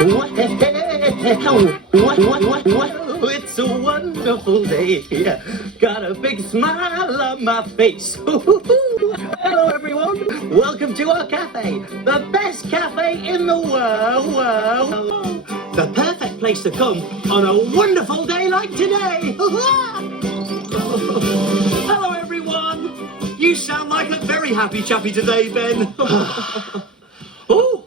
Well, it's a wonderful day. Got a big smile on my face. Hello, everyone. Welcome to our cafe, the best cafe in the world. The perfect place to come on a wonderful day like today. Hello, everyone. You sound like a very happy chappy today, Ben. Oh,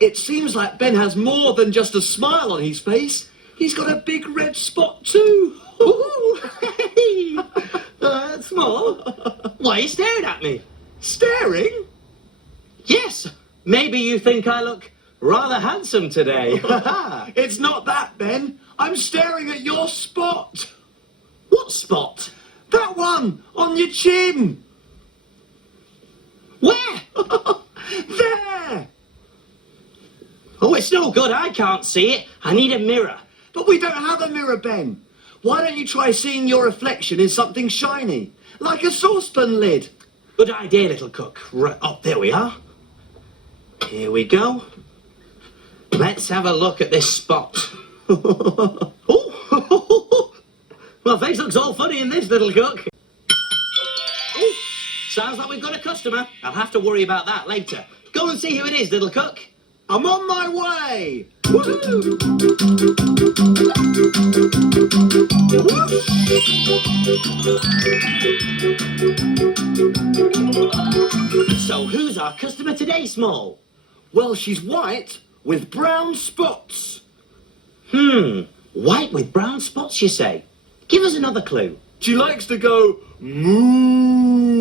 it seems like Ben has more than just a smile on his face. He's got a big red spot too. Ooh, hey, small. Why are you staring at me? Staring? Yes, maybe you think I look rather handsome today. It's not that, Ben. I'm staring at your spot. What spot? That one on your chin. Where? There. Oh, it's no good. I can't see it. I need a mirror. But we don't have a mirror, Ben. Why don't you try seeing your reflection in something shiny, like a saucepan lid? Good idea, little cook. Right, oh, there we are. Here we go. Let's have a look at this spot. Oh, my face looks all funny in this, little cook. Oh, sounds like we've got a customer. I'll have to worry about that later. Go and see who it is, little cook. I'm on my way. So who's our customer today, Small? Well, she's white with brown spots. White with brown spots, you say? Give us another clue. She likes to go moo.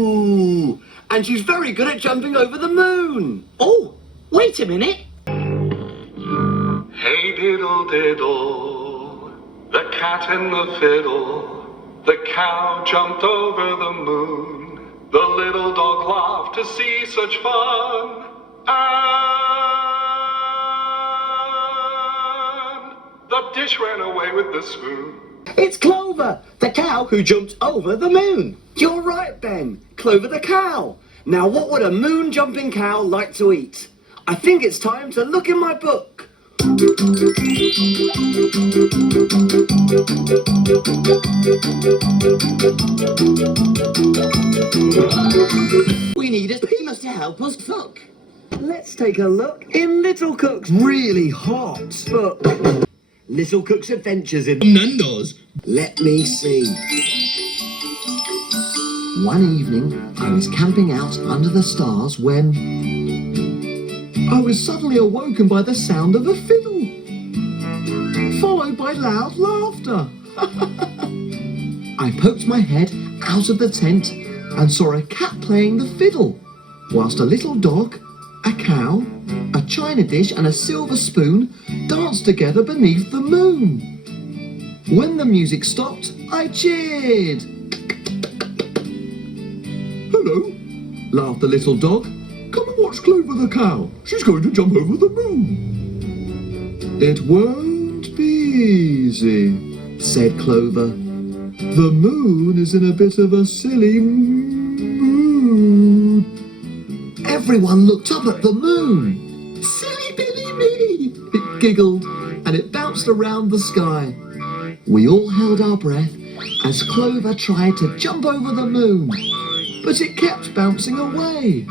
And she's very good at jumping over the moon. Oh, wait a minute. Hey diddle diddle, the cat and the fiddle, the cow jumped over the moon, the little dog laughed to see such fun, and the dish ran away with the spoon. It's Clover, the cow who jumped over the moon. You're right, Ben. Clover the cow. Now, what would a moon-jumping cow like to eat? I think it's time to look in my book. We need a steamer to help us cook. Let's take a look in Little Cook's really hot book. Little Cook's Adventures in Nando's. Let me see. One evening, I was camping out under the stars when I was suddenly awoken by the sound of a fiddle, followed by loud laughter. I poked my head out of the tent and saw a cat playing the fiddle, whilst a little dog, a cow, a china dish and a silver spoon danced together beneath the moon. When the music stopped, I cheered. Hello, laughed the little dog. Come and watch Clover the cow. She's going to jump over the moon. It won't be easy, said Clover. The moon is in a bit of a silly mood. Everyone looked up at the moon. Silly Billy me, it giggled, and it bounced around the sky. We all held our breath as Clover tried to jump over the moon, but it kept bouncing away.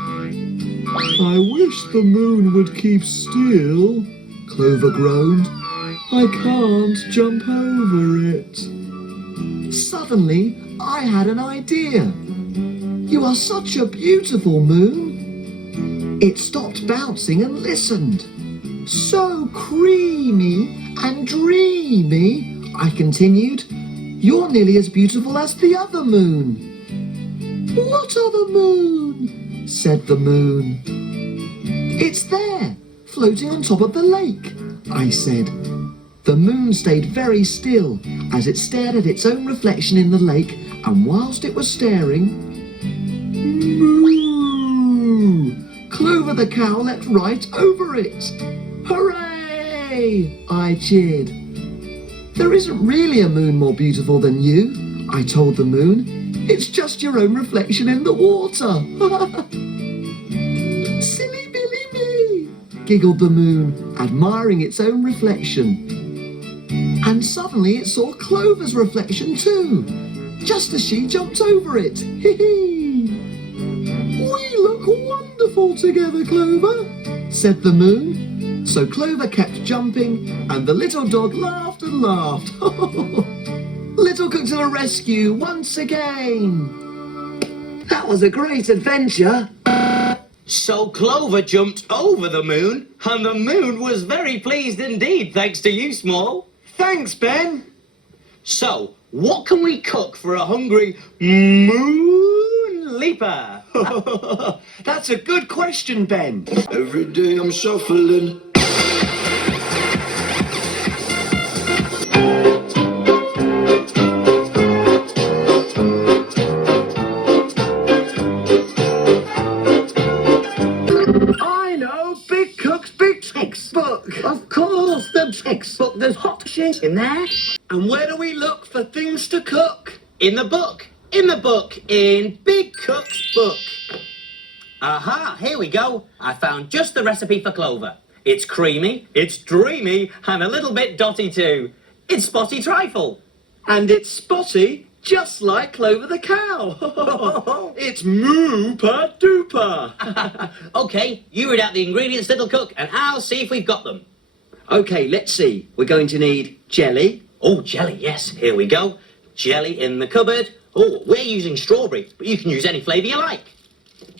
I wish the moon would keep still, Clover groaned. I can't jump over it. Suddenly, I had an idea. You are such a beautiful moon. It stopped bouncing and listened. So creamy and dreamy, I continued. You're nearly as beautiful as the other moon. What other moon? Said the moon. It's there, floating on top of the lake, I said. The moon stayed very still as it stared at its own reflection in the lake, and whilst it was staring, moo! Clover the cow leapt right over it. Hooray! I cheered. There isn't really a moon more beautiful than you, I told the moon. It's just your own reflection in the water. Silly Billy me. giggled the moon, admiring its own reflection. And suddenly it saw Clover's reflection too, just as she jumped over it. Hee-hee! We look wonderful together, Clover, said the moon. So Clover kept jumping, and the little dog laughed and laughed. Little Cook to the rescue once again. That was a great adventure. So Clover jumped over the moon, and the moon was very pleased indeed, thanks to you, Small. Thanks, Ben. So, what can we cook for a hungry moon leaper? That's a good question, Ben. Every day I'm shuffling. I know, Big Cook's Big Textbook. Of course, the textbook. There's hot shit in there. And where do we look for things to cook? In the book. In the book. In Big Cook's book. Aha, here we go. I found just the recipe for Clover. It's creamy, it's dreamy, and a little bit dotty too. It's spotty trifle. And it's spotty, just like Clover the cow. It's mooper duper. Okay, you read out the ingredients, little cook, and I'll see if we've got them. Okay, let's see. We're going to need jelly. Oh, jelly, yes, here we go. Jelly in the cupboard. Oh, we're using strawberry, but you can use any flavour you like.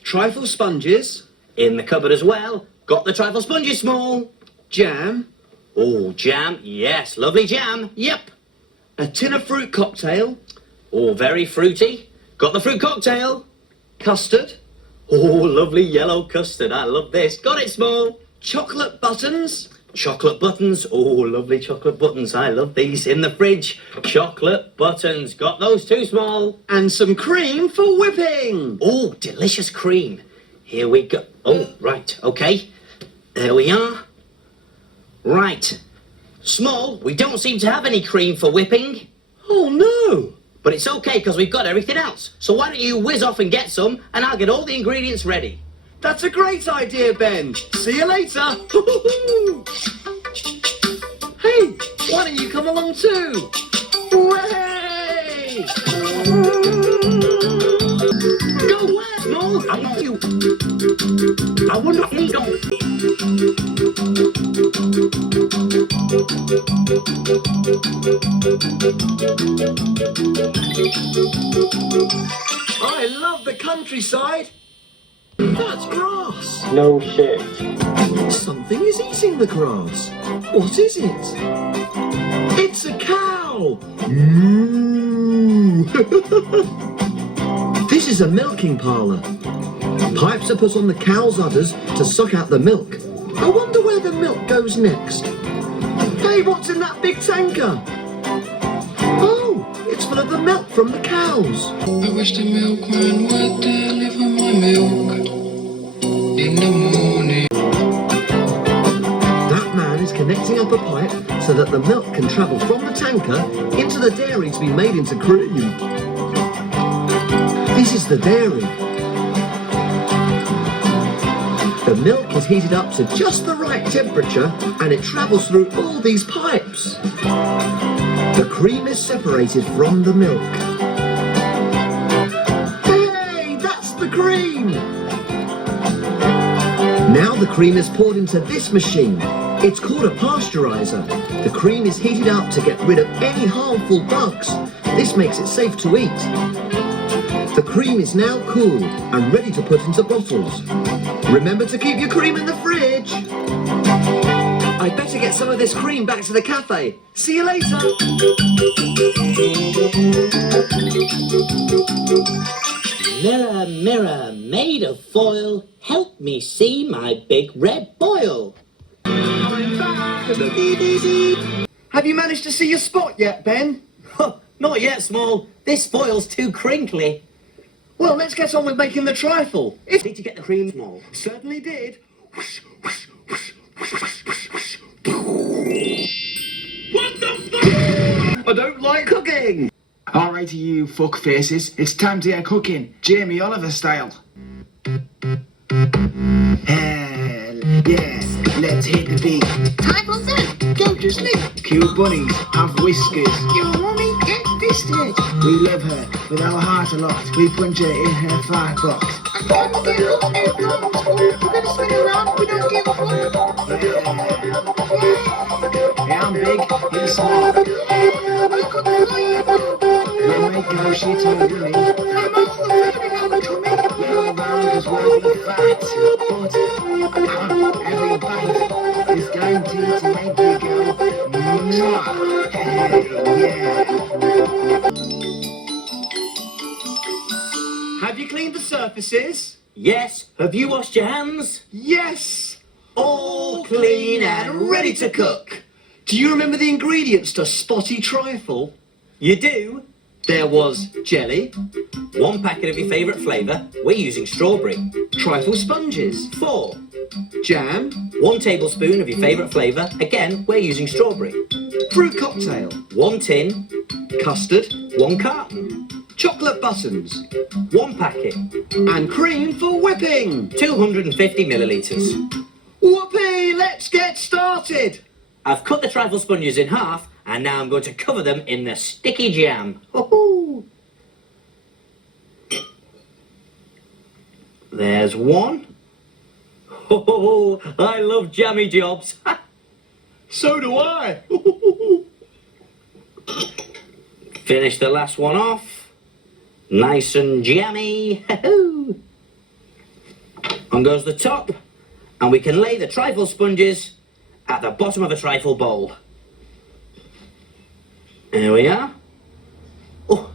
Trifle sponges. In the cupboard as well. Got the trifle sponges, Small. Jam. Oh, jam, yes, lovely jam, yep. A tin of fruit cocktail. Oh, very fruity. Got the fruit cocktail. Custard. Oh, lovely yellow custard, I love this. Got it, Small. Chocolate buttons. Chocolate buttons. Oh, lovely chocolate buttons. I love these. In the fridge. Chocolate buttons. Got those too, Small. And some cream for whipping. Oh, delicious cream. Here we go. Oh, right. Okay. There we are. Right. Small, we don't seem to have any cream for whipping. Oh, no. But it's okay, because we've got everything else. So why don't you whiz off and get some, and I'll get all the ingredients ready. That's a great idea, Ben. See you later. Hey, why don't you come along too? Hooray! Go where, Small? I want you. I wonder if he go. I love the countryside. That's grass. No shit. Something is eating the grass. What is it? It's a cow. Moo. This is a milking parlour. Pipes are put on the cow's udders to suck out the milk. I wonder where the milk goes next. Hey, what's in that big tanker? Oh, it's full of the milk from the cows. I wish the milkman would deliver my milk in the morning. That man is connecting up a pipe so that the milk can travel from the tanker into the dairy to be made into cream. This is the dairy. The milk is heated up to just the right temperature and it travels through all these pipes. The cream is separated from the milk. Hey, that's the cream! Now the cream is poured into this machine. It's called a pasteurizer. The cream is heated up to get rid of any harmful bugs. This makes it safe to eat. The cream is now cool and ready to put into bottles. Remember to keep your cream in the fridge. I'd better get some of this cream back to the cafe. See you later. Mirror, mirror, made of foil, help me see my big red boil. Have you managed to see your spot yet, Ben? Not yet, Small. This foil's too crinkly. Well, let's get on with making the trifle. Need to get the cream, Small. Certainly did. What the fuck? I don't like cooking. Alrighty, you fuck faces. It's time to get cooking, Jamie Oliver style. Hell yeah, let's hit the beat. Time for that. Go to sleep. Cute bunnies have whiskers. Your mommy get fisted. We love her with our heart a lot. We punch her in her firebox. And then we get look at it. We're gonna spin around. We don't give a fuck. Yeah, I'm big, he's small. Yeah, we could fly. We'll make no shit over me. I'm all the favorite to me. We're around because we'll be fat. But every bite is guaranteed to make you go, mwah. Hey, yeah. Have you cleaned the surfaces? Yes. Have you washed your hands? Yes. All clean and ready to cook. Do you remember the ingredients to spotty trifle? You do? There was jelly, 1 packet of your favourite flavour. We're using strawberry. trifle sponges, 4. jam, 1 tablespoon of your favourite flavour. Again, we're using strawberry. fruit cocktail, 1 tin, custard, 1 carton, chocolate buttons, 1 packet, and cream for whipping. 250 millilitres. Whoopee, let's get started. I've cut the trifle sponges in half, and now I'm going to cover them in the sticky jam. Ho-ho! There's 1. Ho-ho-ho! I love jammy jobs. So do I. Finish the last one off. Nice and jammy. Ho-ho! On goes the top, and we can lay the trifle sponges at the bottom of a trifle bowl. There we are. Oh,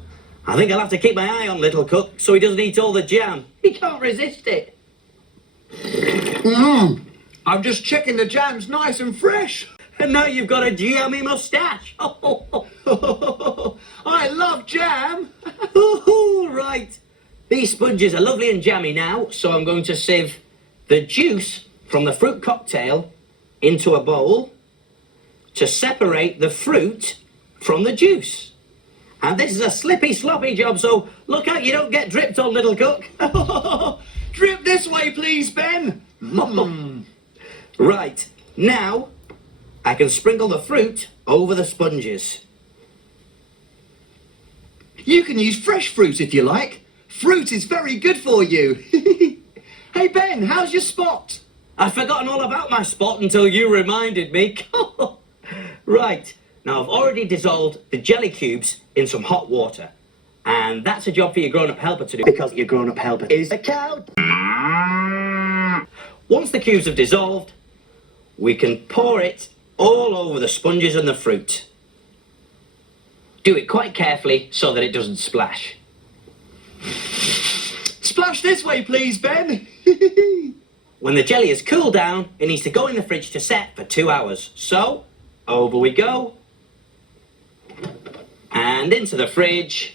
I think I'll have to keep my eye on Little Cook so he doesn't eat all the jam. He can't resist it. I'm just checking the jam's nice and fresh. And now you've got a jammy moustache. I love jam. Right. These sponges are lovely and jammy now, so I'm going to sieve the juice from the fruit cocktail into a bowl to separate the fruit from the juice. And this is a slippy, sloppy job, so look out you don't get dripped on, Little Cook. Drip this way, please, Ben. Right, now I can sprinkle the fruit over the sponges. You can use fresh fruit if you like. Fruit is very good for you. Hey, Ben, how's your spot? I'd forgotten all about my spot until you reminded me. Right, now I've already dissolved the jelly cubes in some hot water. And that's a job for your grown-up helper to do, because your grown-up helper is a cow. Once the cubes have dissolved, we can pour it all over the sponges and the fruit. Do it quite carefully so that it doesn't splash. Splash this way, please, Ben. When the jelly has cooled down, it needs to go in the fridge to set for 2 hours. So, over we go. And into the fridge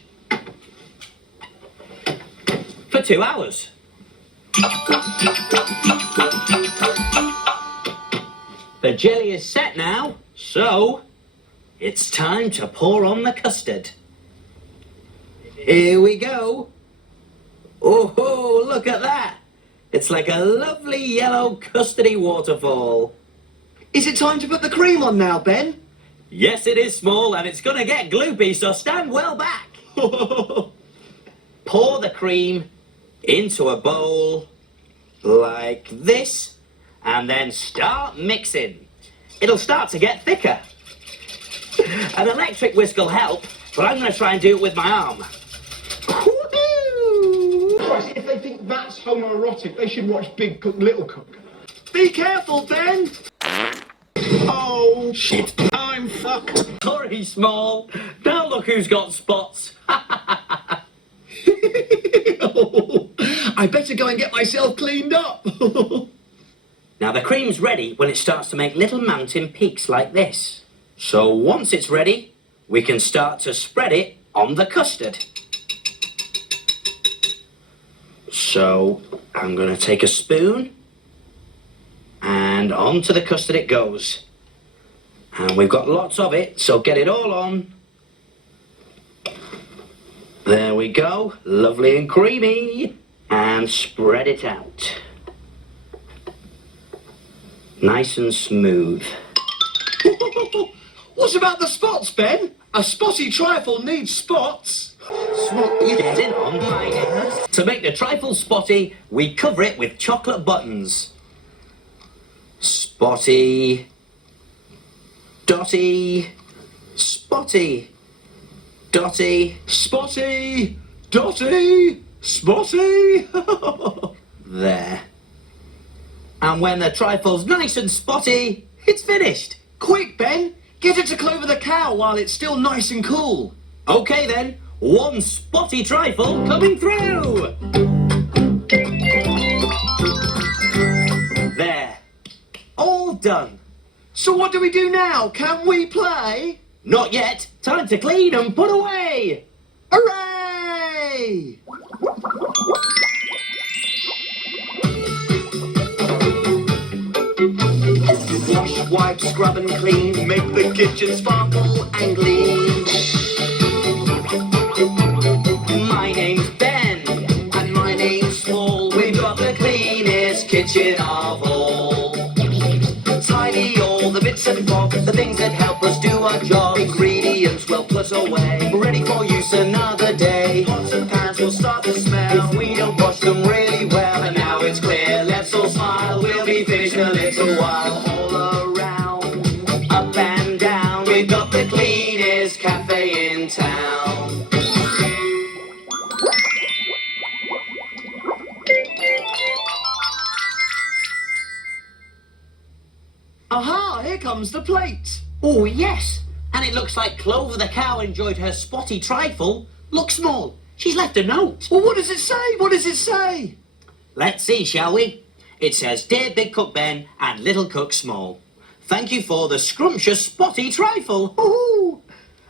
for 2 hours. The jelly is set now, so it's time to pour on the custard. Here we go. Oh, look at that. It's like a lovely yellow custardy waterfall. Is it time to put the cream on now, Ben? Yes, it is small, and it's going to get gloopy, so stand well back. Pour the cream into a bowl like this, and then start mixing. It'll start to get thicker. An electric whisk will help, but I'm going to try and do it with my arm. Christ, if they think that's homoerotic, they should watch Big Cook, Little Cook. Be careful, Ben. Oh, shit. I'm fucked. Sorry, small. Now look who's got spots. I better go and get myself cleaned up. Now the cream's ready when it starts to make little mountain peaks like this. So once it's ready, we can start to spread it on the custard. So I'm going to take a spoon and onto the custard it goes. And we've got lots of it, so get it all on. There we go, lovely and creamy. And spread it out. Nice and smooth. What about the spots, Ben? A spotty trifle needs spots. Getting on my nerves. To make the trifle spotty, we cover it with chocolate buttons. Spotty, dotty, spotty, dotty, Spotty, dotty, spotty. there. And when the trifle's nice and spotty, it's finished. Quick, Ben, get it to Clover the cow while it's still nice and cool. Okay then, one spotty trifle coming through. There. All done. So what do we do now? Can we play? Not yet. Time to clean and put away. Hooray! Wash, wipe, scrub and clean. Make the kitchen sparkle and gleam. My name's Ben. And my name's Small. We've got the cleanest kitchen of all. Tidy all the bits and bobs, the things that help us do our job. Ingredients well put away, ready for use another day. Pots and pans will start to smell if we don't wash them really well. And now it's clear, let's all smile. We'll be finished in a little while. All around, up and down, we've got the cleanest cafe in town. Aha, here comes the plate. Oh, yes. And it looks like Clover the cow enjoyed her spotty trifle. Look, Small, she's left a note. Well, what does it say? What does it say? Let's see, shall we? It says, Dear Big Cook Ben and Little Cook Small, thank you for the scrumptious spotty trifle. Ooh.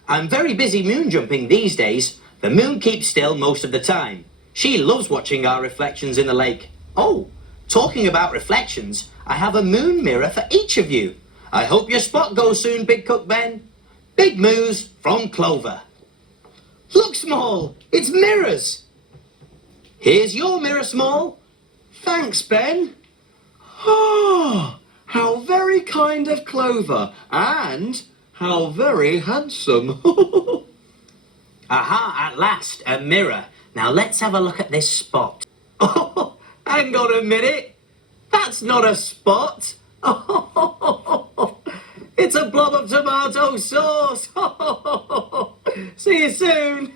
I'm very busy moon jumping these days. The moon keeps still most of the time. She loves watching our reflections in the lake. Oh, talking about reflections, I have a moon mirror for each of you. I hope your spot goes soon, Big Cook Ben. Big moos from Clover. Look, Small, it's mirrors. Here's your mirror, Small. Thanks, Ben. Ah, how very kind of Clover, and how very handsome. Aha, at last, a mirror. Now let's have a look at this spot. Oh, hang on a minute. That's not a spot. Oh, it's a blob of tomato sauce. See you soon.